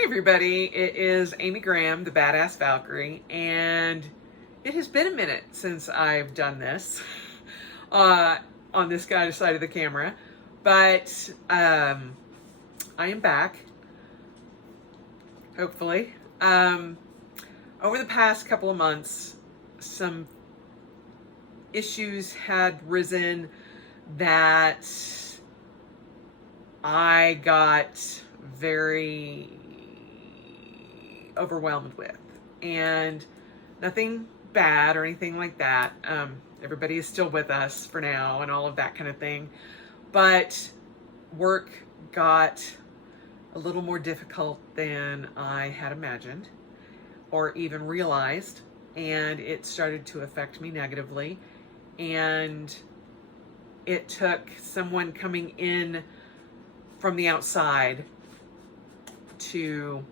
Hey everybody, it is Amy Graham, the Badass Valkyrie, and it has been a minute since I've done this on this kind of side of the camera, but I am back, hopefully. Over the past couple of months, some issues had risen that I got very overwhelmed with, and nothing bad or anything like that. Everybody is still with us for now and all of that kind of thing, but work got a little more difficult than I had imagined or even realized, and it started to affect me negatively. And it took someone coming in from the outside to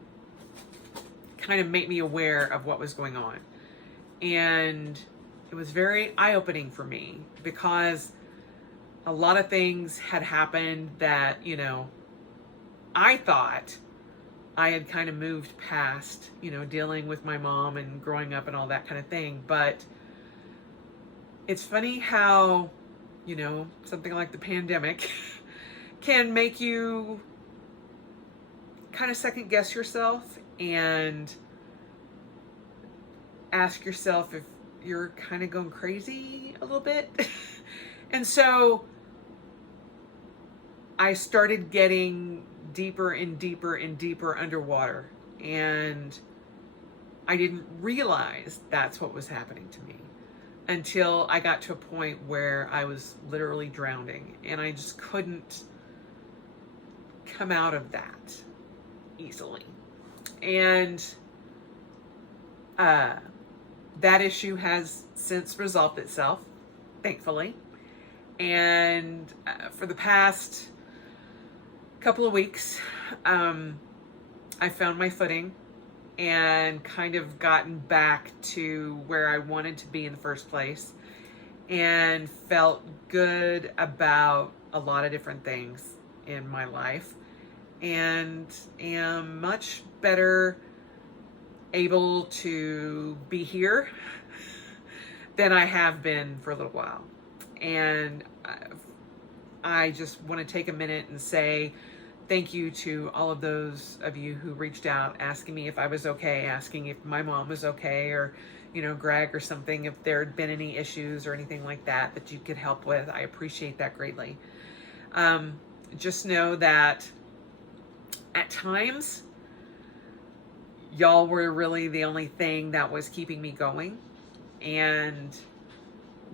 kind of make me aware of what was going on. And it was very eye-opening for me because a lot of things had happened that, I thought I had kind of moved past, dealing with my mom and growing up and all that kind of thing. But it's funny how, something like the pandemic can make you kind of second guess yourself and ask yourself if you're kind of going crazy a little bit. And so I started getting deeper and deeper and deeper underwater, and I didn't realize that's what was happening to me until I got to a point where I was literally drowning, and I just couldn't come out of that easily. And that issue has since resolved itself, thankfully. And for the past couple of weeks, I found my footing and kind of gotten back to where I wanted to be in the first place, and felt good about a lot of different things in my life, and am much better able to be here than I have been for a little while. And I just want to take a minute and say thank you to all of those of you who reached out asking me if I was okay, asking if my mom was okay, or Greg or something, if there had been any issues or anything like that that you could help with. I appreciate that greatly. Just know that at times y'all were really the only thing that was keeping me going. And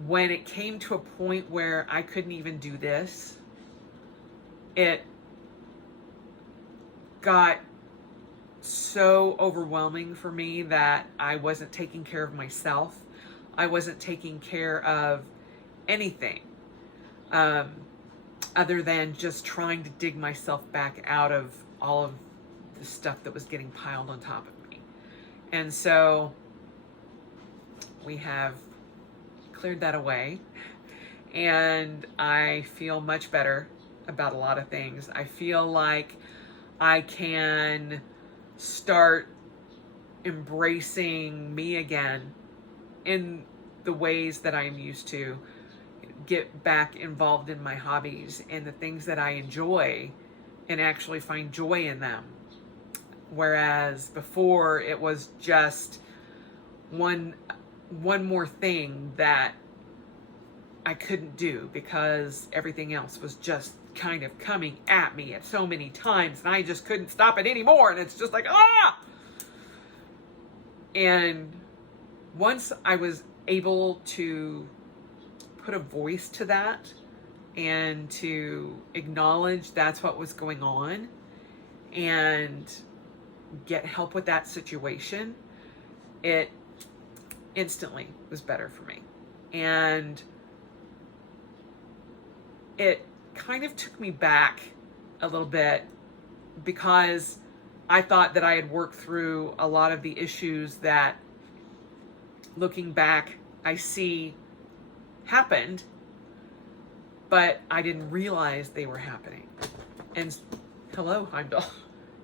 when it came to a point where I couldn't even do this, it got so overwhelming for me that I wasn't taking care of myself. I wasn't taking care of anything other than just trying to dig myself back out of all of the stuff that was getting piled on top of me. And so we have cleared that away, and I feel much better about a lot of things. I feel like I can start embracing me again in the ways that I am used to, get back involved in my hobbies and the things that I enjoy and actually find joy in them. Whereas before it was just one more thing that I couldn't do because everything else was just kind of coming at me at so many times, and I just couldn't stop it anymore. And it's just like, ah! And once I was able to put a voice to that and to acknowledge that's what was going on and get help with that situation, it instantly was better for me. And it kind of took me back a little bit because I thought that I had worked through a lot of the issues that, looking back, I see happened, but I didn't realize they were happening. And hello, Heimdall.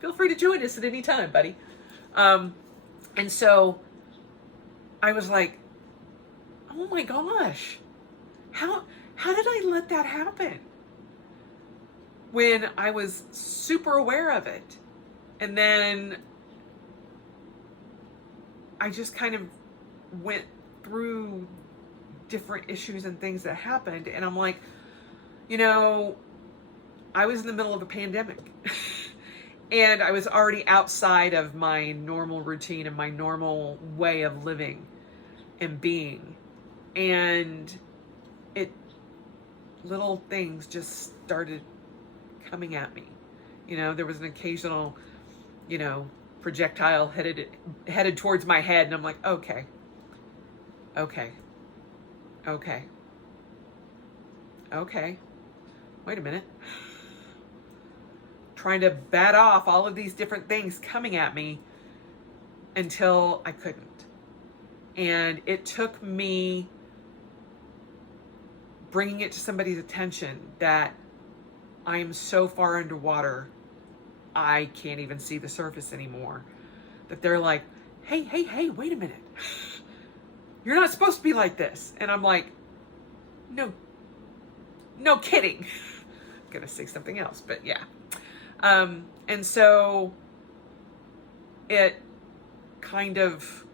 feel free to join us at any time, buddy. And so I was like, oh my gosh, how did I let that happen? When I was super aware of it. And then I just kind of went through different issues and things that happened. And I'm like, I was in the middle of a pandemic. And I was already outside of my normal routine and my normal way of living and being. And little things just started coming at me. There was an occasional, projectile headed towards my head. And I'm like, okay. Wait a minute. Trying to bat off all of these different things coming at me until I couldn't. And it took me bringing it to somebody's attention that I am so far underwater, I can't even see the surface anymore. That they're like, hey, wait a minute. You're not supposed to be like this. And I'm like, no kidding. I'm gonna say something else, but yeah. And so it kind of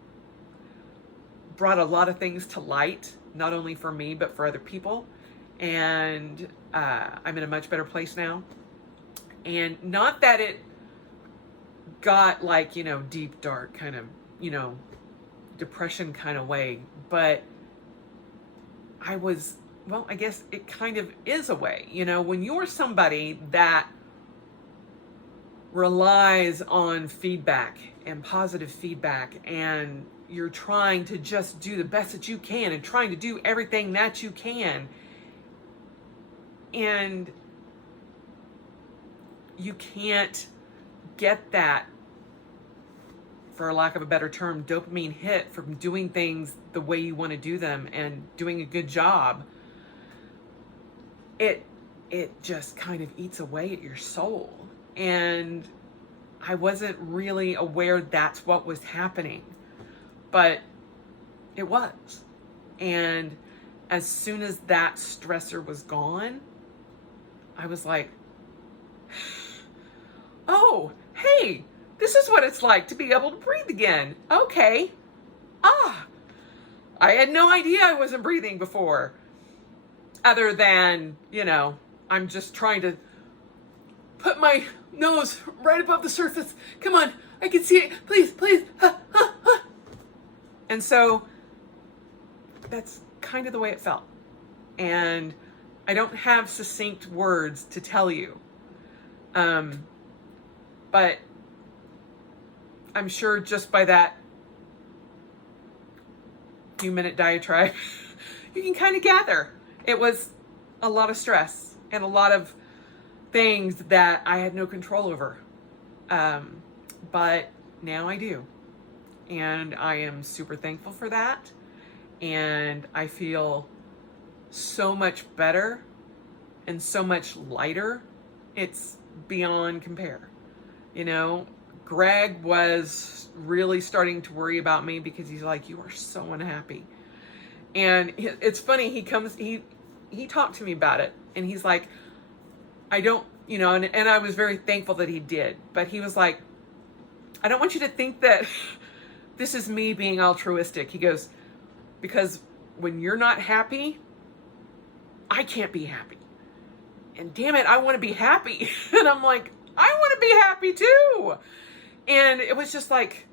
brought a lot of things to light, not only for me, but for other people. And I'm in a much better place now. And not that it got like, deep, dark kind of, depression kind of way, but I guess it kind of is a way, when you're somebody that relies on feedback and positive feedback, and you're trying to just do the best that you can and trying to do everything that you can, and you can't get that, for lack of a better term, dopamine hit from doing things the way you want to do them and doing a good job, it just kind of eats away at your soul. And I wasn't really aware that's what was happening, but it was. And as soon as that stressor was gone, I was like, oh, hey, this is what it's like to be able to breathe again. Okay. I had no idea I wasn't breathing before. Other than, I'm just trying to put my nose right above the surface. Come on, I can see it. Please. And so that's kind of the way it felt. And I don't have succinct words to tell you. But I'm sure just by that few-minute diatribe, you can kind of gather. It was a lot of stress and a lot of things that I had no control over. But now I do. And I am super thankful for that. And I feel so much better and so much lighter. It's beyond compare. Greg was really starting to worry about me because he's like, you are so unhappy. And it's funny, he talked to me about it, and he's like, I don't, and I was very thankful that he did, but he was like, I don't want you to think that this is me being altruistic. He goes, because when you're not happy, I can't be happy. And damn it, I want to be happy. And I'm like, I want to be happy too. And it was just like,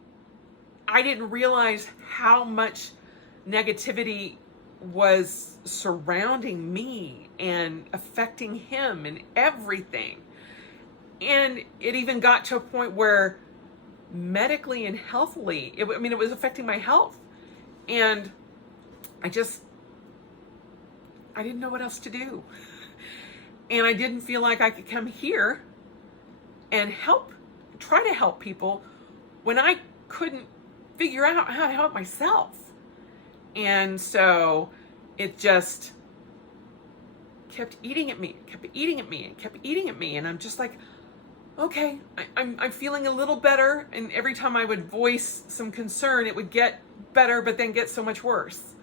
I didn't realize how much negativity was surrounding me and affecting him and everything. And it even got to a point where medically and healthily, it was affecting my health. And I didn't know what else to do. And I didn't feel like I could come here and try to help people when I couldn't figure out how to help myself. And so it just kept eating at me. And I'm just like, okay, I'm feeling a little better. And every time I would voice some concern, it would get better, but then get so much worse.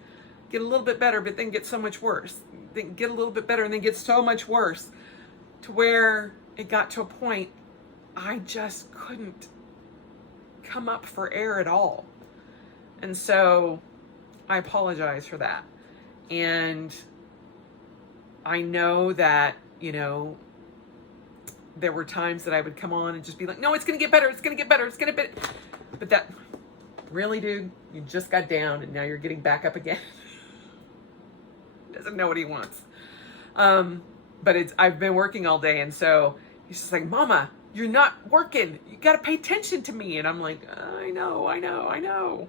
Get a little bit better, but then get so much worse. Then get a little bit better and then get so much worse, to where it got to a point I just couldn't come up for air at all. And so I apologize for that. And I know that, there were times that I would come on and just be like, no, it's going to get better. It's going to get better. It's going to get better. But that, really, dude, you just got down and now you're getting back up again. Doesn't know what he wants. But I've been working all day. And so he's just like, Mama, you're not working. You got to pay attention to me. And I'm like, I know.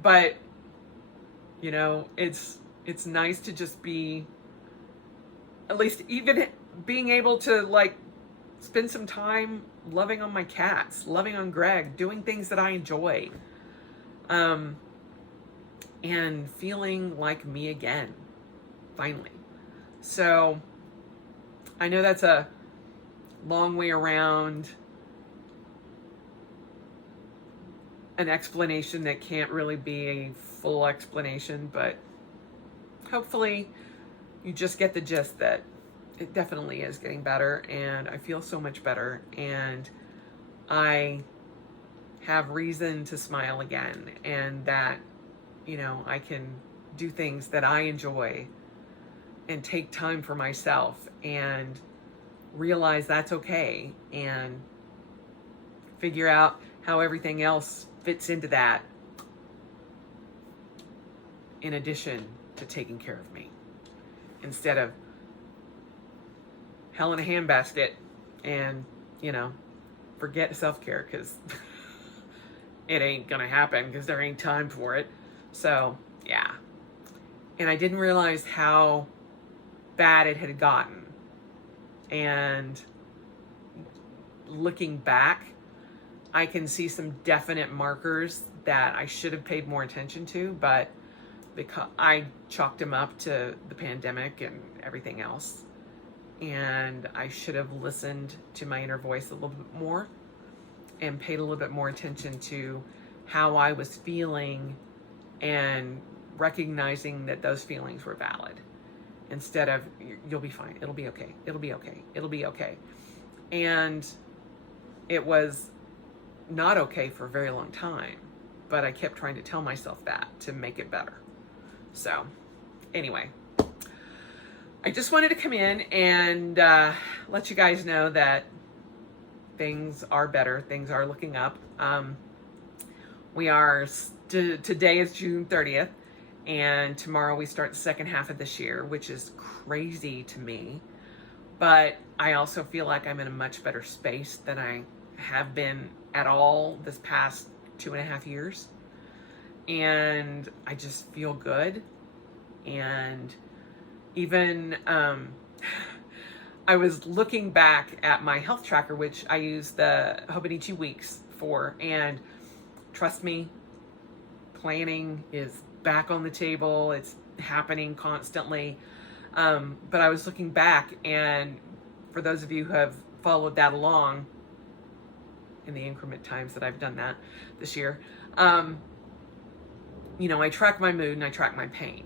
But, it's nice to just be, at least even being able to like spend some time loving on my cats, loving on Greg, doing things that I enjoy, and feeling like me again, finally. So I know that's a long way around an explanation that can't really be a full explanation, but hopefully you just get the gist that it definitely is getting better, and I feel so much better, and I have reason to smile again, and that, I can do things that I enjoy and take time for myself and realize that's okay, and figure out how everything else fits into that in addition to taking care of me, instead of hell in a handbasket and, forget self-care, because it ain't gonna happen, because there ain't time for it. So, yeah. And I didn't realize how bad it had gotten. And looking back, I can see some definite markers that I should have paid more attention to, but because I chalked them up to the pandemic and everything else. And I should have listened to my inner voice a little bit more and paid a little bit more attention to how I was feeling and recognizing that those feelings were valid, instead of, you'll be fine, it'll be okay, it'll be okay, it'll be okay. And it was not okay for a very long time, but I kept trying to tell myself that to make it better. So anyway, I just wanted to come in and let you guys know that things are better. Things are looking up. Today is June 30th, and tomorrow we start the second half of this year, which is crazy to me. But I also feel like I'm in a much better space than I have been at all this past 2.5 years. And I just feel good. And even I was looking back at my health tracker, which I use the Hobonichi Weeks for, and trust me, planning is back on the table. It's happening constantly. But I was looking back, and for those of you who have followed that along in the increment times that I've done that this year, I track my mood and I track my pain.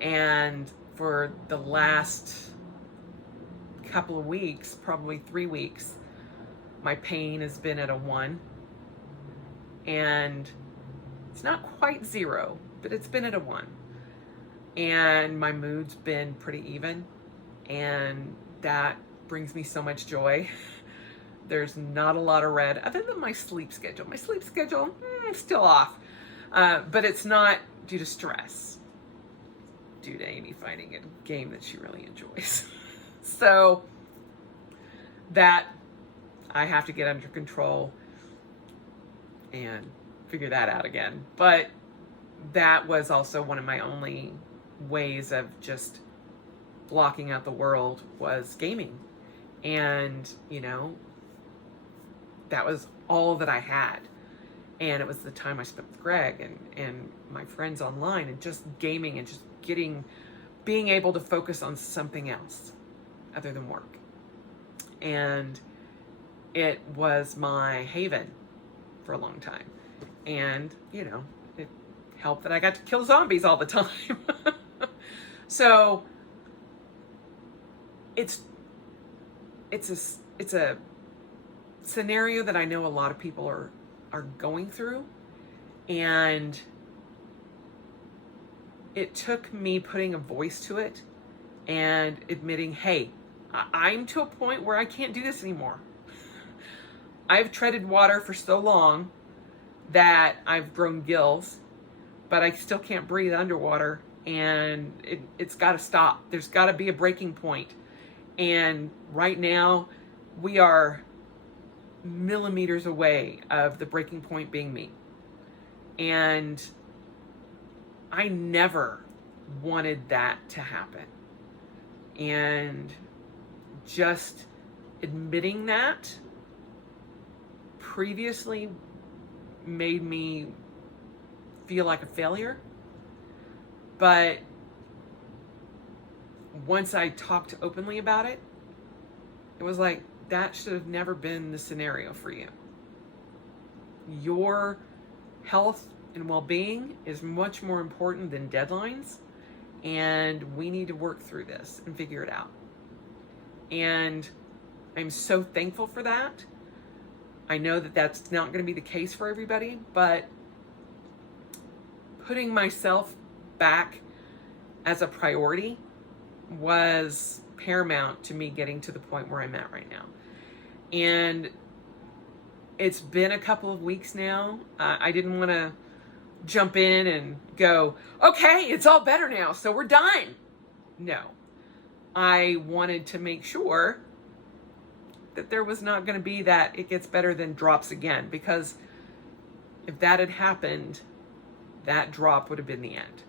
And for the last couple of weeks, probably 3 weeks, my pain has been at a 1. And it's not quite 0, but it's been at a 1. And my mood's been pretty even. And that brings me so much joy. There's not a lot of red, other than my sleep schedule. My sleep schedule, still off. But it's not due to stress. Due to Amy finding a game that she really enjoys. So that I have to get under control and figure that out again. But that was also one of my only ways of just blocking out the world, was gaming. And, that was all that I had. And it was the time I spent with Greg and my friends online, and just gaming, and just being able to focus on something else other than work. And it was my haven for a long time. And, it helped that I got to kill zombies all the time. So it's a scenario that I know a lot of people are going through. And it took me putting a voice to it and admitting, hey, I'm to a point where I can't do this anymore. I've treaded water for so long that I've grown gills, but I still can't breathe underwater, and it's got to stop. There's got to be a breaking point. And right now, we are millimeters away of the breaking point being me. And I never wanted that to happen. And just admitting that previously made me feel like a failure. But once I talked openly about it, it was like, that should have never been the scenario for you. Your health and well-being is much more important than deadlines, and we need to work through this and figure it out. And I'm so thankful for that. I know that that's not going to be the case for everybody, but putting myself back as a priority was paramount to me getting to the point where I'm at right now. And it's been a couple of weeks now. I didn't want to jump in and go, okay, it's all better now, so we're done. No. I wanted to make sure that there was not going to be that it gets better then drops again, because if that had happened, that drop would have been the end.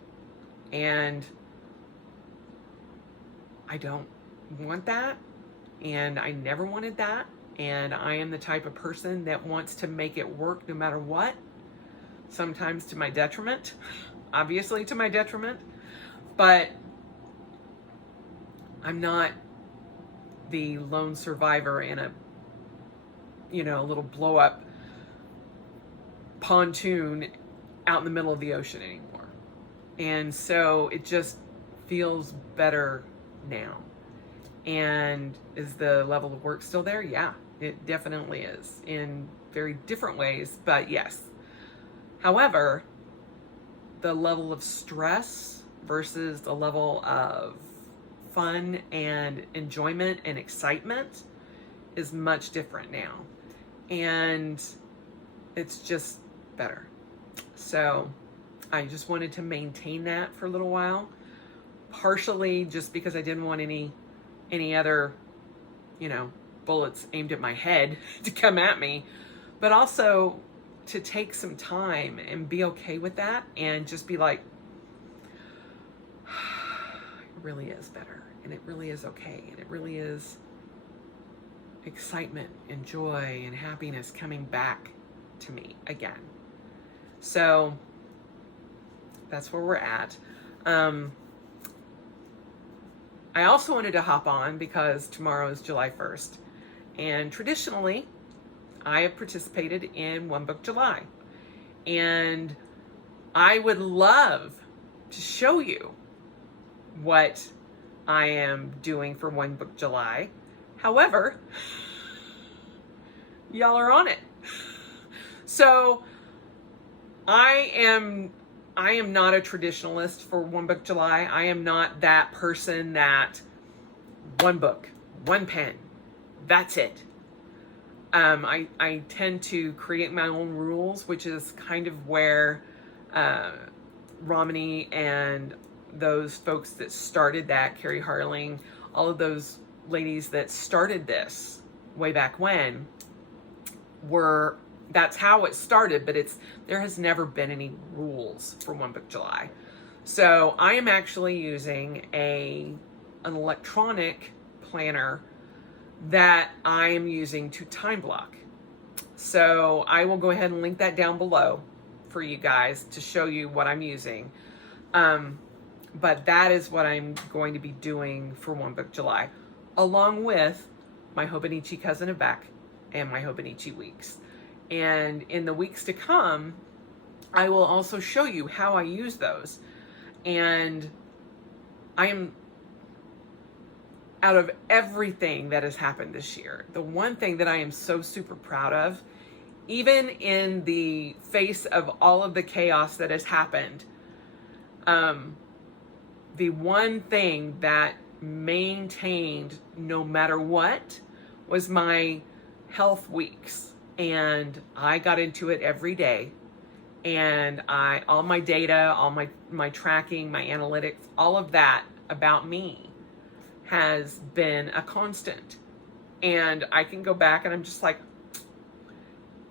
And I don't want that, and I never wanted that. And I am the type of person that wants to make it work no matter what, sometimes to my detriment, obviously to my detriment, but I'm not the lone survivor in a little blow up pontoon out in the middle of the ocean anymore. And so it just feels better now. And is the level of work still there? Yeah, it definitely is, in very different ways, but yes. However, the level of stress versus the level of fun and enjoyment and excitement is much different now. And it's just better. So I just wanted to maintain that for a little while, partially just because I didn't want any other, bullets aimed at my head to come at me, but also to take some time and be okay with that and just be like, it really is better, and it really is okay, and it really is excitement and joy and happiness coming back to me again. So that's where we're at. I also wanted to hop on because tomorrow is July 1st. And traditionally, I have participated in One Book July. And I would love to show you what I am doing for One Book July. However, y'all are on it. So I am not a traditionalist for One Book July. I am not that person that one book, one pen, that's it. I tend to create my own rules, which is kind of where Romani and those folks that started that, Carrie Harling, all of those ladies that started this way back when that's how it started, but there has never been any rules for One Book July. So I am actually using an electronic planner that I am using to time block. So I will go ahead and link that down below for you guys to show you what I'm using. But that is what I'm going to be doing for One Book July, along with my Hobonichi cousin of back, and my Hobonichi weeks. And in the weeks to come, I will also show you how I use those. And I am, out of everything that has happened this year, the one thing that I am so super proud of, even in the face of all of the chaos that has happened, the one thing that maintained no matter what was my health weeks. And I got into it every day. And all my data, all my tracking, my analytics, all of that about me has been a constant. And I can go back and I'm just like,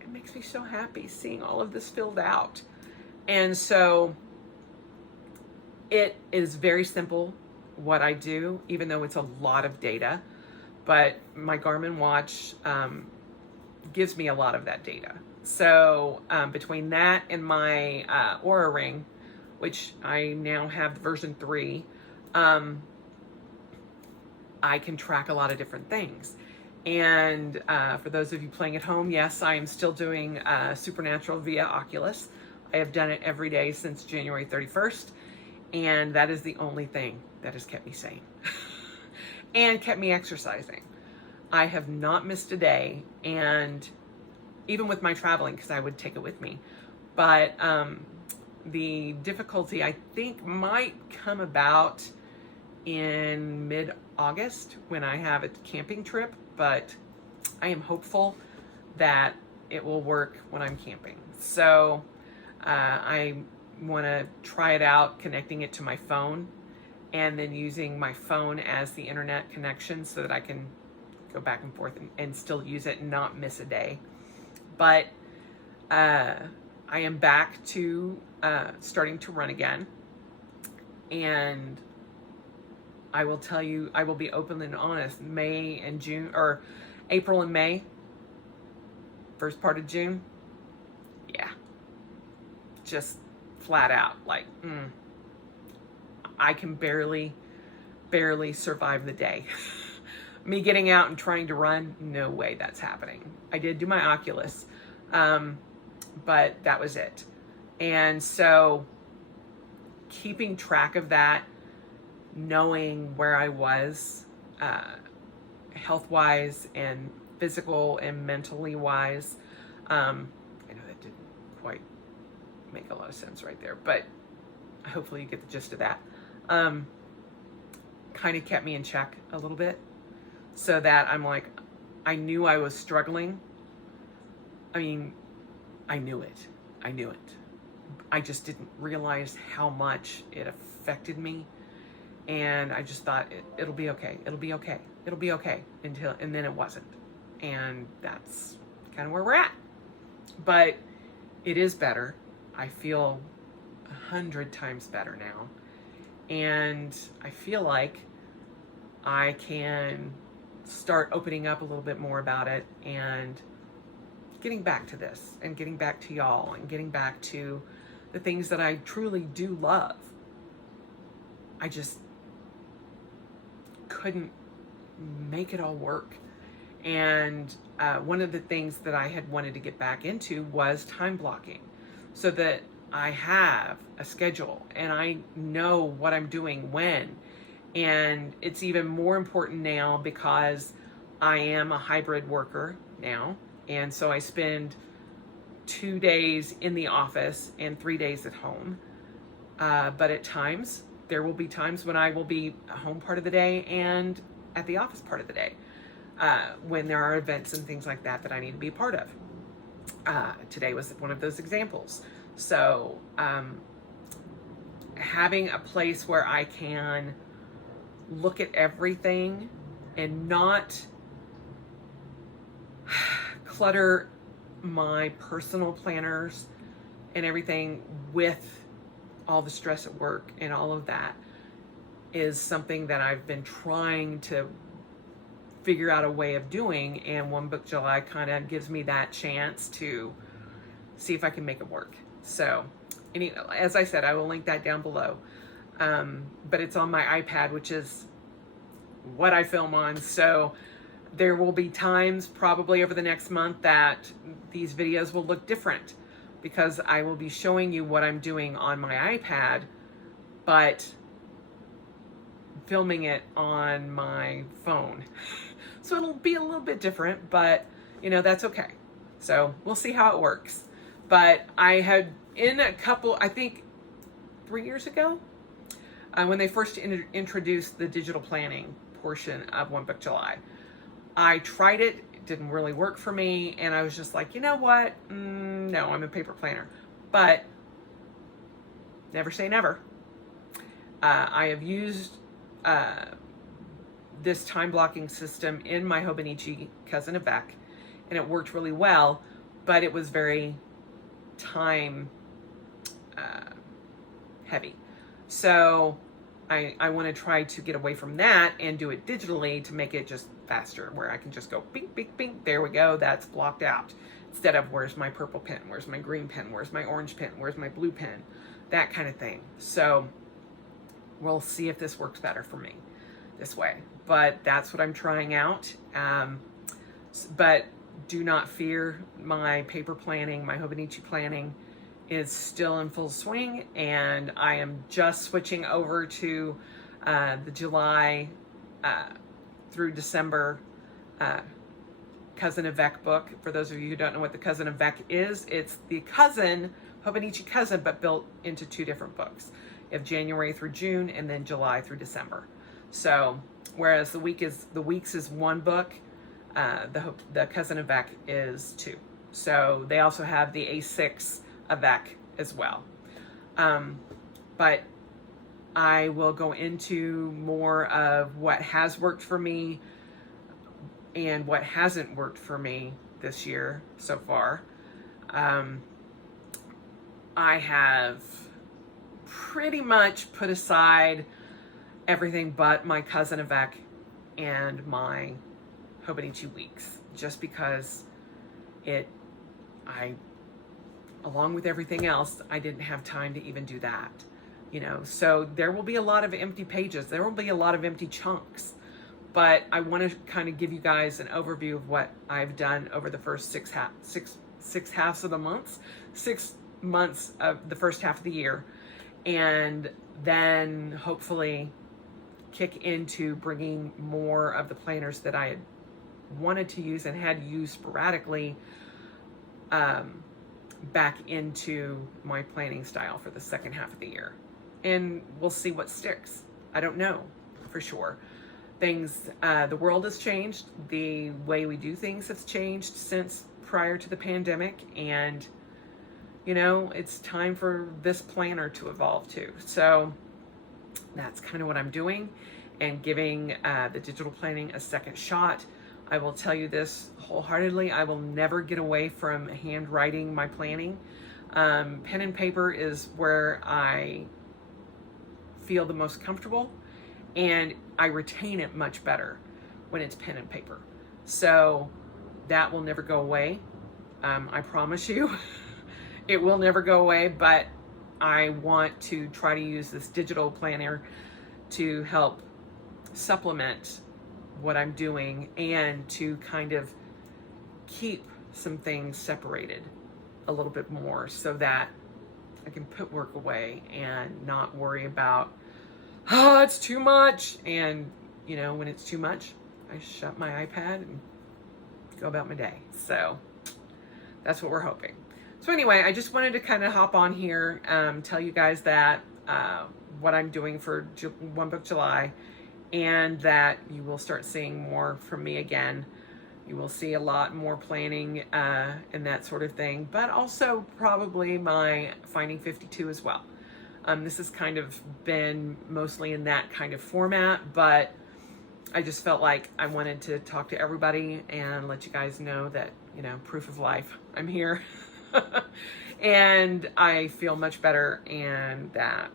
it makes me so happy seeing all of this filled out. And so it is very simple what I do, even though it's a lot of data. But my Garmin watch gives me a lot of that data. So between that and my Oura Ring, which I now have version 3, I can track a lot of different things. And for those of you playing at home, yes, I am still doing Supernatural via Oculus. I have done it every day since January 31st. And that is the only thing that has kept me sane and kept me exercising. I have not missed a day. And even with my traveling, because I would take it with me. But the difficulty, I think, might come about in mid-August when I have a camping trip. But I am hopeful that it will work when I'm camping. So I want to try it out, connecting it to my phone, and then using my phone as the internet connection so that I can go back and forth and still use it and not miss a day. But I am back to starting to run again. And I will tell you, I will be open and honest, May and June, or April and May, first part of June, yeah, just flat out, like, I can barely survive the day. Me getting out and trying to run, no way that's happening. I did do my Oculus, but that was it. And so keeping track of that, knowing where I was health-wise and physical and mentally wise, I know that didn't quite make a lot of sense right there, but hopefully you get the gist of that. Kind of kept me in check a little bit, so that I'm like, I knew I was struggling. I mean, I knew it. I just didn't realize how much it affected me. And I just thought it'll be okay. It'll be okay and then it wasn't. And that's kind of where we're at. But it is better. I feel 100 times better now. And I feel like I can start opening up a little bit more about it and getting back to this and getting back to y'all and getting back to the things that I truly do love. I just couldn't make it all work. And one of the things that I had wanted to get back into was time blocking, so that I have a schedule and I know what I'm doing when. And it's even more important now because I am a hybrid worker now. And so I spend 2 days in the office and 3 days at home. But at times, there will be times when I will be home part of the day and at the office part of the day, when there are events and things like that that I need to be a part of. Today was one of those examples. So having a place where I can look at everything and not clutter my personal planners and everything with all the stress at work and all of that is something that I've been trying to figure out a way of doing. And One Book July kind of gives me that chance to see if I can make it work. So, as I said, I will link that down below. But it's on my iPad, which is what I film on. So There will be times probably over the next month that these videos will look different because I will be showing you what I'm doing on my iPad, but filming it on my phone. So it'll be a little bit different, but that's okay. So we'll see how it works. But I had I think 3 years ago, when they first introduced the digital planning portion of One Book July, I tried it. It didn't really work for me. And I was just like, you know what? No, I'm a paper planner. But never say never. I have used this time blocking system in my Hobonichi Cousin of Beck, and it worked really well, but it was very time heavy. So I want to try to get away from that and do it digitally to make it just faster, where I can just go bing, bing, bing, there we go, that's blocked out. Instead of where's my purple pen, where's my green pen, where's my orange pen, where's my blue pen, that kind of thing. So we'll see if this works better for me this way. But that's what I'm trying out. But do not fear, my paper planning, my Hobonichi planning is still in full swing, and I am just switching over to the July through December Cousin of Beck book. For those of you who don't know what the Cousin of Beck is, it's the cousin, Hobonichi Cousin, but built into 2 different books. You have January through June, and then July through December. So whereas the weeks is 1 book, the Cousin of Beck is 2. So they also have the A6 Avec as well. But I will go into more of what has worked for me and what hasn't worked for me this year so far. I have pretty much put aside everything but my Cousin of Beck and my Hobonichi weeks, just because along with everything else, I didn't have time to even do that, so there will be a lot of empty pages. There will be a lot of empty chunks, but I want to kind of give you guys an overview of what I've done over the first 6 halves of the months, 6 months of the first half of the year, and then hopefully kick into bringing more of the planners that I had wanted to use and had used sporadically back into my planning style for the second half of the year. And we'll see what sticks. I don't know for sure. The world has changed. The way we do things has changed since prior to the pandemic. And, it's time for this planner to evolve too. So that's kind of what I'm doing, and giving the digital planning a second shot. I will tell you this wholeheartedly, I will never get away from handwriting my planning. Pen and paper is where I feel the most comfortable, and I retain it much better when it's pen and paper. So that will never go away. I promise you, it will never go away, but I want to try to use this digital planner to help supplement what I'm doing, and to kind of keep some things separated a little bit more, so that I can put work away and not worry about, it's too much. And when it's too much, I shut my iPad and go about my day. So that's what we're hoping. So anyway, I just wanted to kind of hop on here, tell you guys that what I'm doing for One Book July, and that you will start seeing more from me again. You will see a lot more planning and that sort of thing, but also probably my Finding 52 as well. This has kind of been mostly in that kind of format, but I just felt like I wanted to talk to everybody and let you guys know that, proof of life, I'm here. And I feel much better, and that,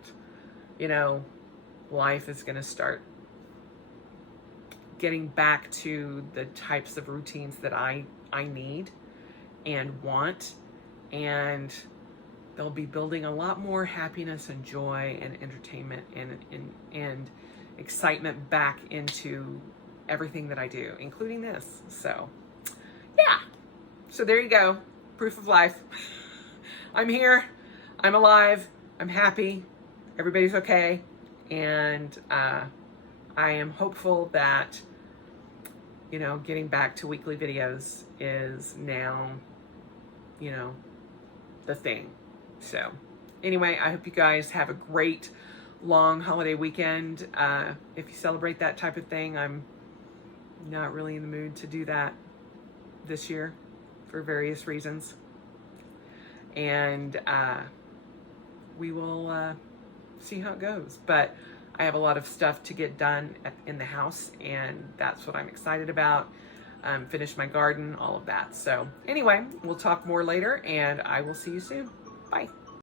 life is going to start getting back to the types of routines that I need and want, and they'll be building a lot more happiness and joy and entertainment and excitement back into everything that I do, including this. So, yeah. So there you go. Proof of life. I'm here. I'm alive. I'm happy. Everybody's okay. And I am hopeful that, you know, getting back to weekly videos is now, you know, the thing. So anyway, I hope you guys have a great long holiday weekend. If you celebrate that type of thing, I'm not really in the mood to do that this year for various reasons. And we will see how it goes. But I have a lot of stuff to get done in the house, and that's what I'm excited about. Finish my garden, all of that. So anyway, we'll talk more later, and I will see you soon. Bye.